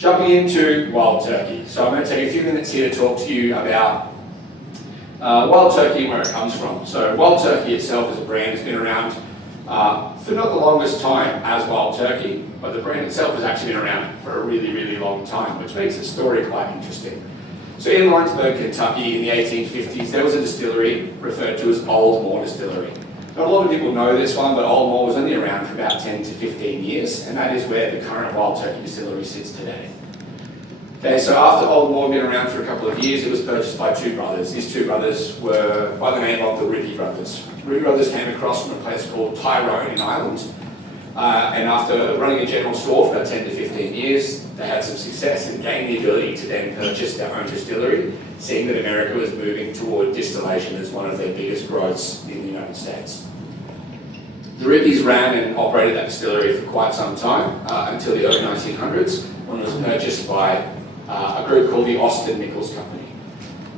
Jumping into Wild Turkey. So I'm going to take a few minutes here to talk to you about Wild Turkey and where it comes from. So Wild Turkey itself as a brand has been around for not the longest time as Wild Turkey, but the brand itself has actually been around for a really, really long time, which makes the story quite interesting. So in Lawrenceburg, Kentucky in the 1850s, there was a distillery referred to as Old Moor Distillery. Not a lot of people know this one, but Old Moor was only around for about 10 to 15 years, and that is where the current Wild Turkey Distillery sits today. Okay, so after Old Moor had been around for a couple of years, it was purchased by two brothers. These two brothers were by the name of the Ripy brothers. Ripy brothers came across from a place called Tyrone in Ireland, and after running a general store for about 10 to 15 years, they had some success and gained the ability to then purchase their own distillery, seeing that America was moving toward distillation as one of their biggest growths in the United States. The Ripys ran and operated that distillery for quite some time, until the early 1900s, when it was purchased by a group called the Austin Nichols Company.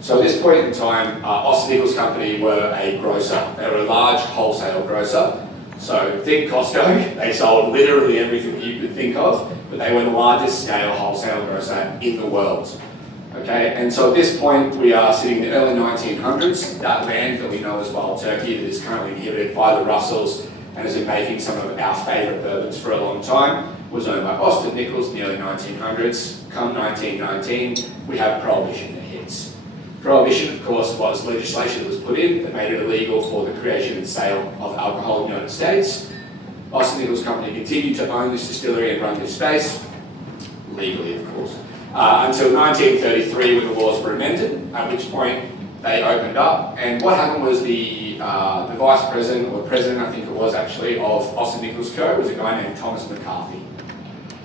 So at this point in time, Austin Nichols Company were a grocer. They were a large wholesale grocer. So think Costco, they sold literally everything that you could think of, but they were the largest scale wholesale grocer in the world. Okay, and so at this point we are sitting in the early 1900s. That land that we know as Wild Turkey that is currently inhabited by the Russells and has been making some of our favourite bourbons for a long time was owned by Austin Nichols in the early 1900s. Come 1919, we have Prohibition that hits. Prohibition, of course, was legislation that was put in that made it illegal for the creation and sale of alcohol in the United States. Austin Nichols Company continued to own this distillery and run this space, legally, of course, until 1933 when the laws were amended, at which point they opened up. And what happened was the vice president, or president I think it was actually, of Austin Nichols Co. was a guy named Thomas McCarthy.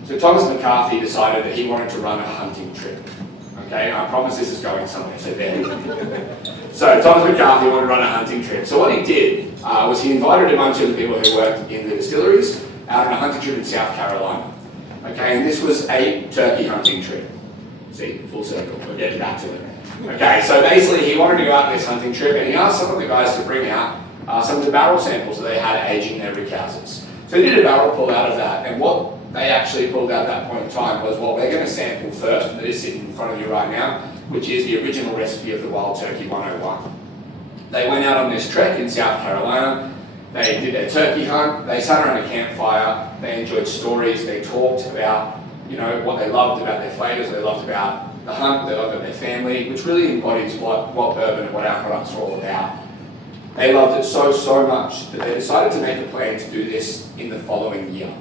So Thomas McCarthy decided that he wanted to run a hunting trip. Okay, I promise this is going somewhere, so there. So Thomas McCarthy wanted to run a hunting trip. So what he did was he invited a bunch of the people who worked in the distilleries out on a hunting trip in South Carolina. Okay, and this was a turkey hunting trip. See, full circle, we're getting back to it. Okay, so basically he wanted to go out on this hunting trip and he asked some of the guys to bring out some of the barrel samples that they had aging their rick houses. So he did a barrel pull out of that, and what they actually pulled out at that point in time was what we're going to sample first, and that is sitting in front of you right now, which is the original recipe of the Wild Turkey 101. They went out on this trek in South Carolina, they did their turkey hunt, they sat around a campfire, they enjoyed stories, they talked about, you know, what they loved about their flavours, they loved about the hunt, they loved about their family, which really embodies what bourbon and what our products are all about. They loved it so much that they decided to make a plan to do this in the following year.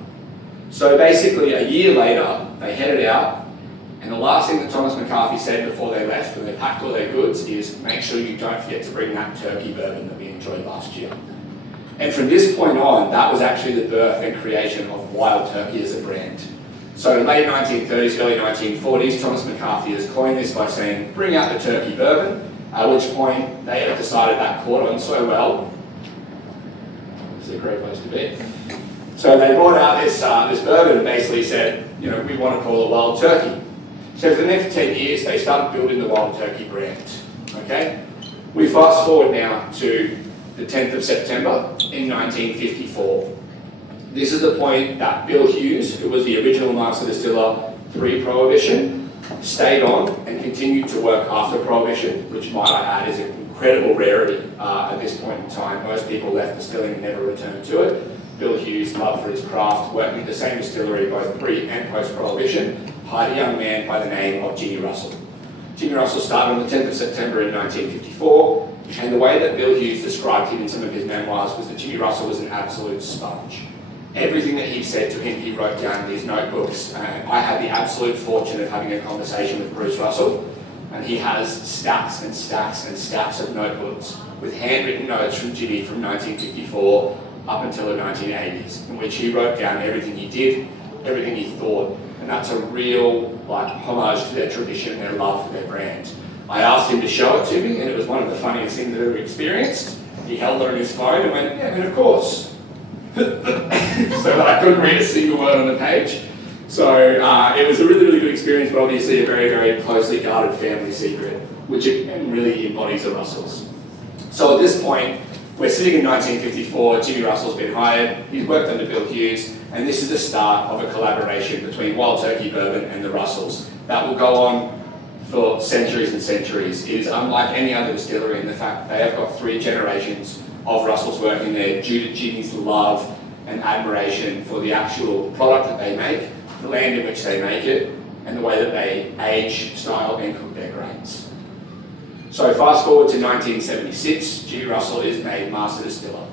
So basically a year later, they headed out, and the last thing that Thomas McCarthy said before they left, when they packed all their goods, is make sure you don't forget to bring that turkey bourbon that we enjoyed last year. And from this point on, that was actually the birth and creation of Wild Turkey as a brand. So late 1930s, early 1940s, Thomas McCarthy has coined this by saying, bring out the turkey bourbon, at which point they have decided that caught on so well. This is a great place to be. So they brought out this bourbon and basically said, you know, we want to call it Wild Turkey. So for the next 10 years, they started building the Wild Turkey brand. Okay? We fast forward now to the 10th of September in 1954. This is the point that Bill Hughes, who was the original master distiller pre-Prohibition, stayed on and continued to work after Prohibition, which might I add is an incredible rarity at this point in time. Most people left distilling and never returned to it. Bill Hughes, loved for his craft, working at the same distillery both pre and post-Prohibition, hired a young man by the name of Jimmy Russell. Jimmy Russell started on the 10th of September in 1954, and the way that Bill Hughes described him in some of his memoirs was that Jimmy Russell was an absolute sponge. Everything that he said to him, he wrote down in his notebooks. I had the absolute fortune of having a conversation with Bruce Russell, and he has stacks and stacks and stacks of notebooks with handwritten notes from Jimmy from 1954 up until the 1980s, in which he wrote down everything he did, everything he thought, and that's a real homage to their tradition and their love for their brand. I asked him to show it to me, and it was one of the funniest things I've ever experienced. He held it on his phone and went, yeah, of course. So that I couldn't read a single word on the page. So it was a really, really good experience, but obviously a very, very closely guarded family secret, which really embodies the Russells. So at this point, We're sitting in 1954, Jimmy Russell's been hired, he's worked under Bill Hughes, and this is the start of a collaboration between Wild Turkey Bourbon and the Russells. That will go on for centuries and centuries. It is unlike any other distillery in the fact that they have got 3 generations of Russells working there due to Jimmy's love and admiration for the actual product that they make, the land in which they make it, and the way that they age, style, and cook their grains. So fast forward to 1976, Jimmy Russell is made Master Distiller.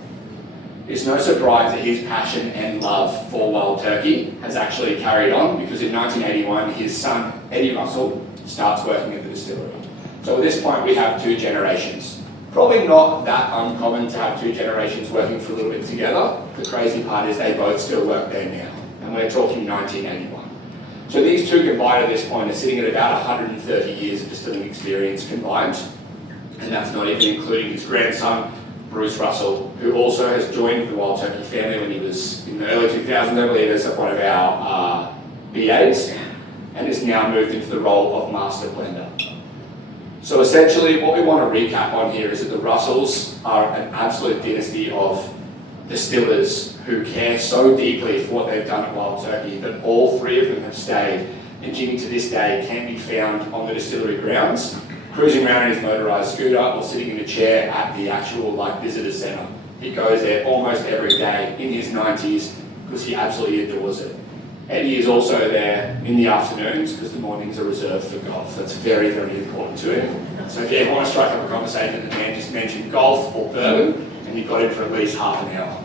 It's no surprise that his passion and love for Wild Turkey has actually carried on, because in 1981, his son, Eddie Russell, starts working at the distillery. So at this point, we have 2 generations. Probably not that uncommon to have 2 generations working for a little bit together. The crazy part is they both still work there now, and we're talking 1981. So these 2 combined at this point are sitting at about 130 years of distilling experience combined, and that's not even including his grandson, Bruce Russell, who also has joined the Wild Turkey family when he was in the early 2000s, I believe, as one of our BAs, and has now moved into the role of Master Blender. So essentially what we want to recap on here is that the Russells are an absolute dynasty of distillers who care so deeply for what they've done at Wild Turkey that all 3 of them have stayed, and Jimmy to this day can be found on the distillery grounds, cruising around in his motorised scooter or sitting in a chair at the actual visitor centre. He goes there almost every day in his 90s because he absolutely adores it. Eddie is also there in the afternoons because the mornings are reserved for golf. That's very, very important to him. So if you ever want to strike up a conversation, the man just mentioned golf or bourbon, and you've got him for at least half an hour.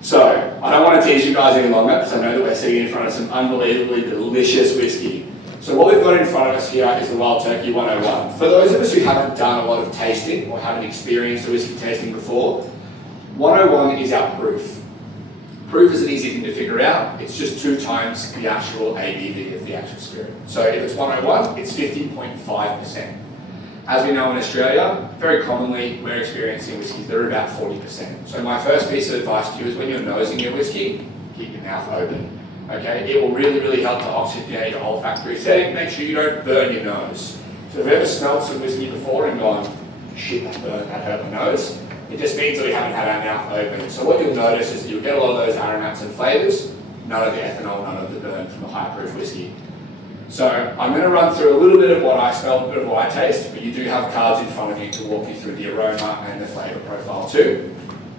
So, I don't want to tease you guys any longer because I know that we're sitting in front of some unbelievably delicious whiskey. So what we've got in front of us here is the Wild Turkey 101. For those of us who haven't done a lot of tasting or haven't experienced a whiskey tasting before, 101 is our proof. Proof is an easy thing to figure out. It's just 2 times the actual ABV of the actual spirit. So if it's 101, it's 50.5%. As we know in Australia, very commonly we're experiencing whiskies that are about 40%. So my first piece of advice to you is when you're nosing your whiskey, keep your mouth open. Okay, it will really, really help to oxygenate your olfactory setting. Make sure you don't burn your nose. So if you've ever smelled some whiskey before and gone, shit, that burned, that hurt my nose, it just means that we haven't had our mouth open. So what you'll notice is that you'll get a lot of those aromats and flavours, none of the ethanol, none of the burn from a high proof whiskey. So I'm going to run through a little bit of what I smell, a bit of what I taste, but you do have cards in front of you to walk you through the aroma and the flavour profile too.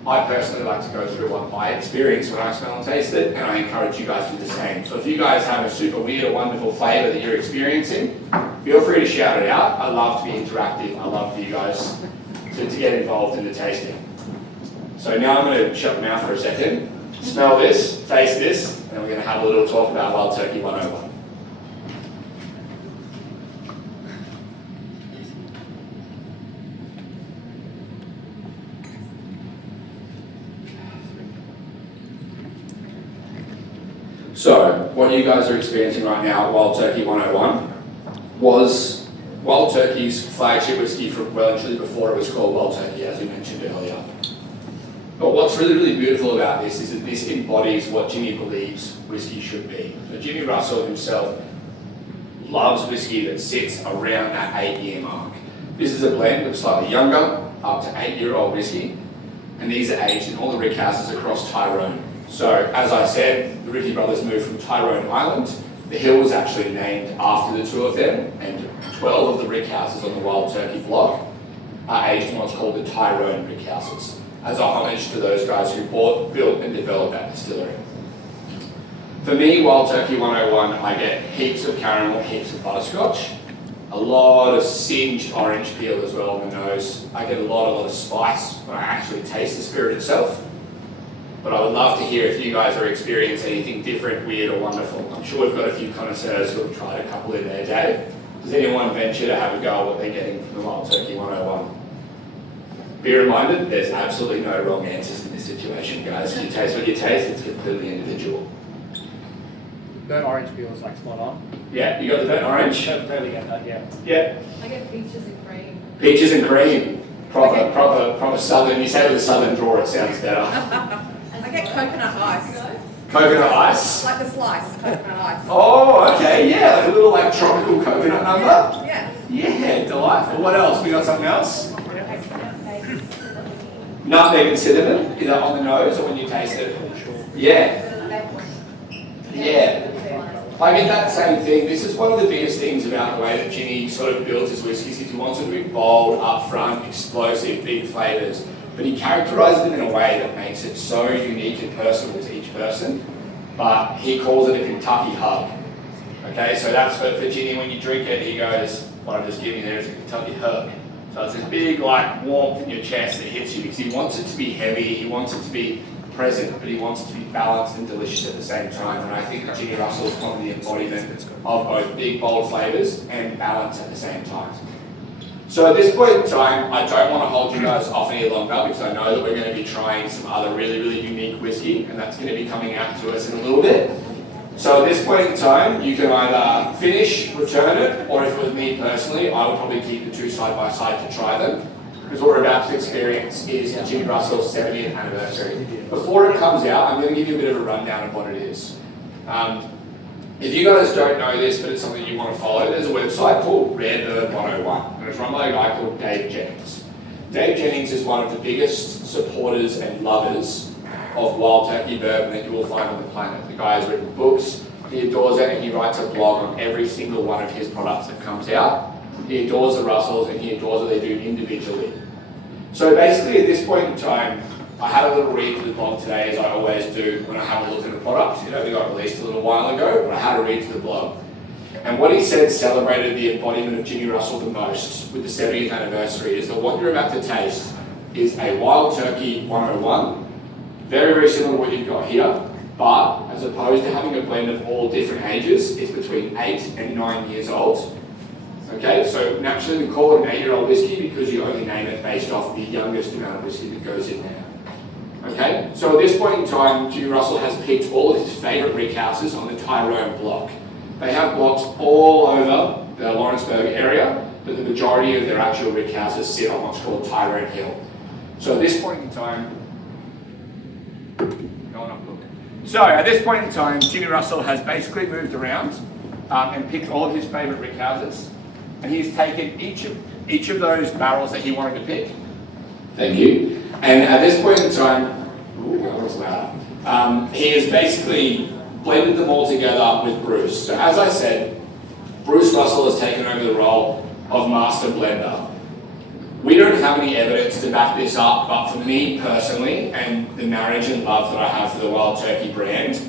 I personally like to go through what I experience when I smell and taste it, and I encourage you guys to do the same. So if you guys have a super weird or wonderful flavour that you're experiencing, feel free to shout it out. I love to be interactive. I love for you guys to get involved in the tasting. So now I'm going to shut my mouth for a second, smell this, taste this, and then we're going to have a little talk about Wild Turkey 101. So, what you guys are experiencing right now at Wild Turkey 101 was Wild Turkey's flagship whiskey from well and truly before it was called Wild Turkey, as we mentioned earlier. But what's really, really beautiful about this is that this embodies what Jimmy believes whiskey should be. So Jimmy Russell himself loves whiskey that sits around that 8-year mark. This is a blend of slightly younger, up to 8-year-old whiskey, and these are aged in all the rick houses across Tyrone. So, as I said, the Ripy brothers moved from Tyrone Island. The hill was actually named after the 2 of them, and 12 of the rick houses on the Wild Turkey block are aged in what's called the Tyrone rick houses, as a homage to those guys who bought, built, and developed that distillery. For me, Wild Turkey 101, I get heaps of caramel, heaps of butterscotch, a lot of singed orange peel as well on the nose. I get a lot of spice when I actually taste the spirit itself. But I would love to hear if you guys are experiencing anything different, weird, or wonderful. I'm sure we've got a few connoisseurs who have tried a couple in their day. Does anyone venture to have a go at what they're getting from the Wild Turkey 101? Be reminded, there's absolutely no wrong answers in this situation, guys. You taste what you taste, it's completely individual. Burnt orange peel is like spot on. Yeah, you got the burnt orange? Totally get that, yeah. Yeah. I get peaches and cream. Peaches and cream. Proper southern. You say with a southern draw, it sounds better. I get coconut ice. Coconut ice? Like the slice, coconut ice. Oh, okay, yeah, like a little tropical coconut number. Yeah. Yeah, delightful. What else? We got something else? nutmeg and cinnamon, either on the nose or when you taste it. Yeah. Yeah. I get that same thing. This is one of the biggest things about the way that Ginny sort of builds his whiskies. He wants them to be bold, upfront, explosive, big flavours. But he characterises them in a way that makes it so unique and personal to each person. But he calls it a Kentucky hug. Okay, so that's for Ginny, when you drink it, he goes, what I'm just giving you there is a Kentucky hug. So it's this big like warmth in your chest that hits you because he wants it to be heavy, he wants it to be present, but he wants it to be balanced and delicious at the same time. And I think that Ginny Russell is probably the embodiment of both big, bold flavours and balance at the same time. So at this point in time, I don't want to hold you guys off any longer because I know that we're going to be trying some other really, really unique whiskey, and that's going to be coming out to us in a little bit. So at this point in time, you can either finish, return it, or if it was me personally, I would probably keep the two side by side to try them. Because what we're about to experience is Ginny Russell's 70th anniversary. Before it comes out, I'm going to give you a bit of a rundown of what it is. If you guys don't know this, but it's something you want to follow, there's a website called Rare Bird 101, and it's run by a guy called Dave Jennings. Dave Jennings is one of the biggest supporters and lovers of wild turkey bourbon that you will find on the planet. The guy has written books, he adores it, and he writes a blog on every single one of his products that comes out. He adores the Russells, and he adores what they do individually. So basically at this point in time, I had a little read through the blog today, as I always do when I have a look at a product. It only got released a little while ago, but I had a read through the blog. And what he said celebrated the embodiment of Ginny Russell the most with the 70th anniversary is that what you're about to taste is a Wild Turkey 101, very, very similar to what you've got here, but as opposed to having a blend of all different ages, it's between 8 and 9 years old. Okay, so naturally we call it an 8-year-old whiskey because you only name it based off the youngest amount of whiskey that goes in there. Okay, so at this point in time, Ginny Russell has picked all of his favourite rick houses on the Tyrone block. They have blocks all over the Lawrenceburg area, but the majority of their actual rick houses sit on what's called Tyrone Hill. So at this point in time, Ginny Russell has basically moved around and picked all of his favourite rick houses, and he's taken each of those barrels that he wanted to pick. Thank you. And at this point in time, he has basically blended them all together with Bruce. So as I said, Bruce Russell has taken over the role of master blender. We don't have any evidence to back this up, but for me personally, and the marriage and love that I have for the Wild Turkey brand,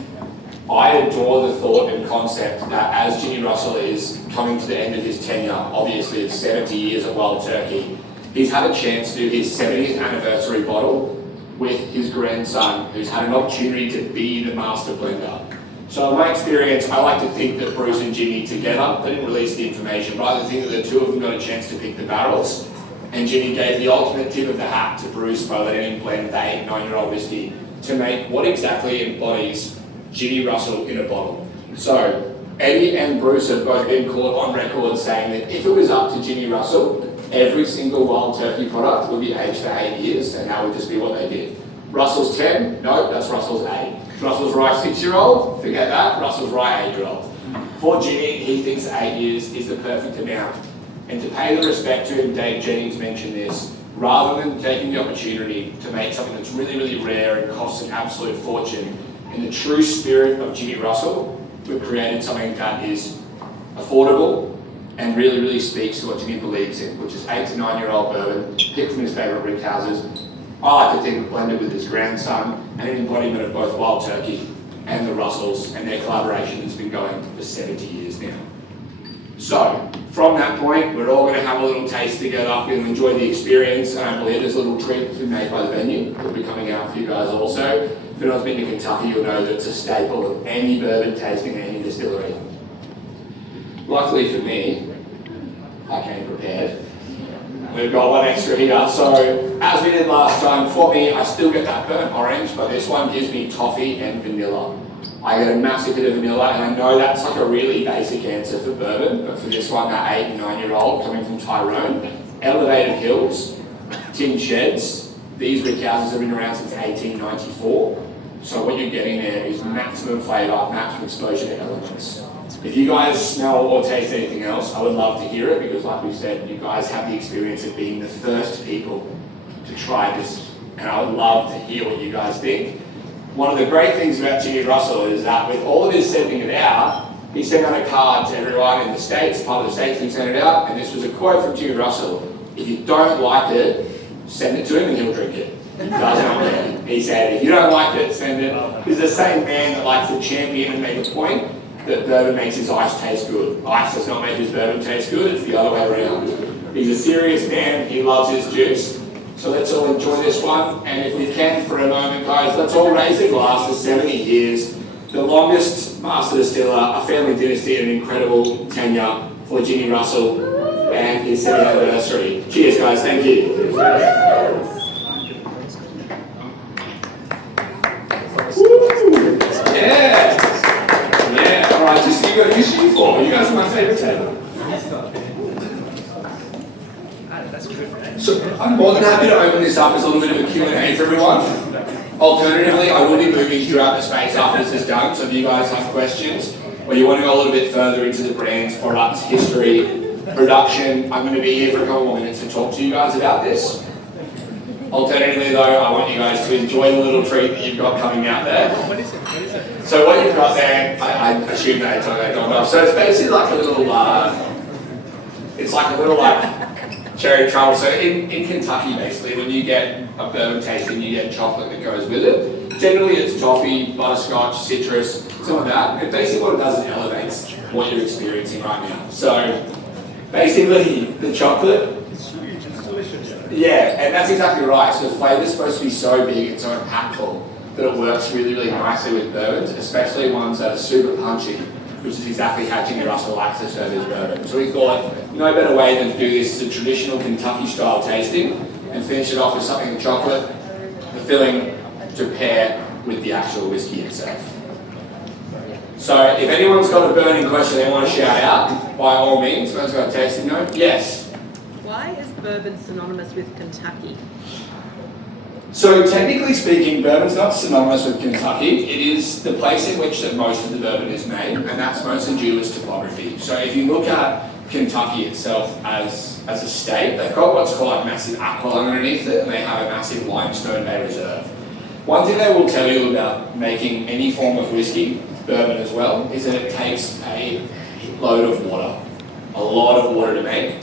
I adore the thought and concept that as Ginny Russell is coming to the end of his tenure, obviously of 70 years at Wild Turkey, he's had a chance to do his 70th anniversary bottle with his grandson, who's had an opportunity to be the master blender. So in my experience, I like to think that Bruce and Ginny together, they didn't release the information, but I like to think that the two of them got a chance to pick the barrels, and Ginny gave the ultimate tip of the hat to Bruce by letting him blend the 8, 9-year-old whiskey to make what exactly embodies Ginny Russell in a bottle. So Eddie and Bruce have both been caught on record saying that if it was up to Ginny Russell, every single Wild Turkey product would be aged for 8 years, and that would just be what they did. Russell's 10, no, that's Russell's 8. Russell's right 6-year-old, forget that, Russell's right 8-year-old. For Ginny, he thinks 8 years is the perfect amount. And to pay the respect to him, Dave Jennings mentioned this, rather than taking the opportunity to make something that's really, really rare and costs an absolute fortune, in the true spirit of Ginny Russell, we've created something that is affordable and really, really speaks to what Ginny believes in, which is 8 to 9-year-old bourbon, picked from his favourite rick houses. I like to think blended with his grandson, and an embodiment of both Wild Turkey and the Russells and their collaboration that's been going for 70 years now. So, from that point, we're all going to have a little taste together and enjoy the experience, and I believe there's a little treat that's been made by the venue that will be coming out for you guys also. If anyone's been to Kentucky, you'll know that it's a staple of any bourbon tasting in any distillery. Luckily for me, I came prepared. We've got one extra here, so as we did last time, for me, I still get that burnt orange, but this one gives me toffee and vanilla. I get a massive bit of vanilla, and I know that's like a really basic answer for bourbon, but for this one, that 8 and 9-year-old coming from Tyrone, elevated hills, tin sheds, these rick houses have been around since 1894, so what you're getting there is maximum flavour, maximum exposure to elements. If you guys smell or taste anything else, I would love to hear it, because like we said, you guys have the experience of being the first people to try this and I would love to hear what you guys think. One of the great things about Jimmy Russell is that with all of his sending it out, he sent out a card to everyone in the States, part of the States, he sent it out, and this was a quote from Jimmy Russell. If you don't like it, send it to him and he'll drink it. He doesn't care. He said, if you don't like it, send it. He's the same man that likes to champion and make a point that bourbon makes his ice taste good. Ice does not make his bourbon taste good, it's the other way around. He's a serious man, he loves his juice. So let's all enjoy this one, and if we can for a moment, guys, let's all raise a glass for 70 years. The longest master distiller, a family dynasty, and an incredible tenure for Jimmy Russell and his 70th anniversary. Cheers, guys, thank you. Yeah. Yeah, all right, just you got to shoot for. You guys are my favourite table. So I'm more than happy to open this up as a little bit of a Q&A for everyone. Alternatively, I will be moving throughout the space after this is done, so if you guys have questions or you want to go a little bit further into the brand's products, history, production, I'm going to be here for a couple more minutes to talk to you guys about this. Alternatively though, I want you guys to enjoy the little treat that you've got coming out there. What is it? So what you've got there, I assume that it's okay, so it's basically like a little, cherry truffle. So in Kentucky, basically, when you get a bourbon tasting, you get chocolate that goes with it. Generally, it's toffee, butterscotch, citrus, something like that. And basically, what it does is it elevates what you're experiencing right now. So basically, the chocolate. It's huge. It's delicious. Yeah, and that's exactly right. So the flavour is supposed to be so big and so impactful that it works really, really nicely with bourbons, especially ones that are super punchy, which is exactly how Jimmy Russell likes to serve his bourbon. So we thought, no better way than to do this as a traditional Kentucky style tasting and finish it off with something with chocolate, the filling to pair with the actual whiskey itself. So if anyone's got a burning question they want to shout out, by all means, someone's got a tasting note? Yes? Why is bourbon synonymous with Kentucky? So technically speaking, bourbon's not synonymous with Kentucky. It is the place in which that most of the bourbon is made, and that's mostly due to its topography. So if you look at Kentucky itself as a state, they've got what's called a massive aquilum underneath it, and they have a massive limestone bay reserve. One thing they will tell you about making any form of whiskey, bourbon as well, is that it takes a load of water, a lot of water to make.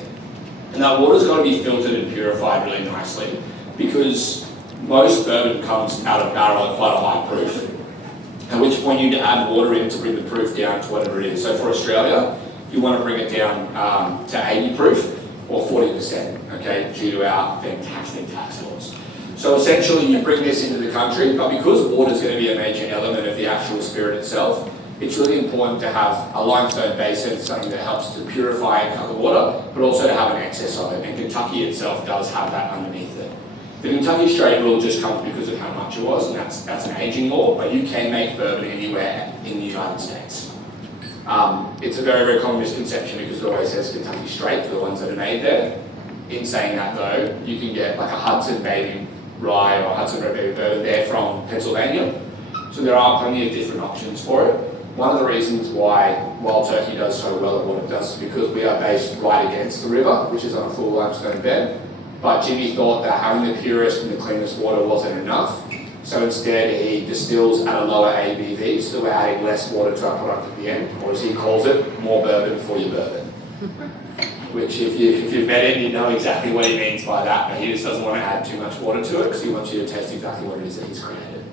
And that water's got to be filtered and purified really nicely, because most bourbon comes out of barrel at quite a high proof, at which point you need to add water in to bring the proof down to whatever it is. So for Australia, you want to bring it down to 80 proof or 40%, okay, due to our fantastic tax laws. So essentially you bring this into the country, but because water is going to be a major element of the actual spirit itself, it's really important to have a limestone basin, something that helps to purify and cut the water, but also to have an excess of it. And Kentucky itself does have that underneath it. The Kentucky Straight rule just comes because of how much it was, and that's an aging law, but you can make bourbon anywhere in the United States. It's a very, very common misconception because it always says Kentucky Straight for the ones that are made there. In saying that though, you can get like a Hudson Baby Rye or Hudson Red Baby Bourbon there from Pennsylvania. So there are plenty of different options for it. One of the reasons why Wild Turkey does so well at what it does is because we are based right against the river, which is on a full limestone bed. But Jimmy thought that having the purest and the cleanest water wasn't enough. So instead he distills at a lower ABV, so we're adding less water to our product at the end, or as he calls it, more bourbon for your bourbon. Which if you've met him, you know exactly what he means by that, but he just doesn't want to add too much water to it because he wants you to taste exactly what it is that he's created.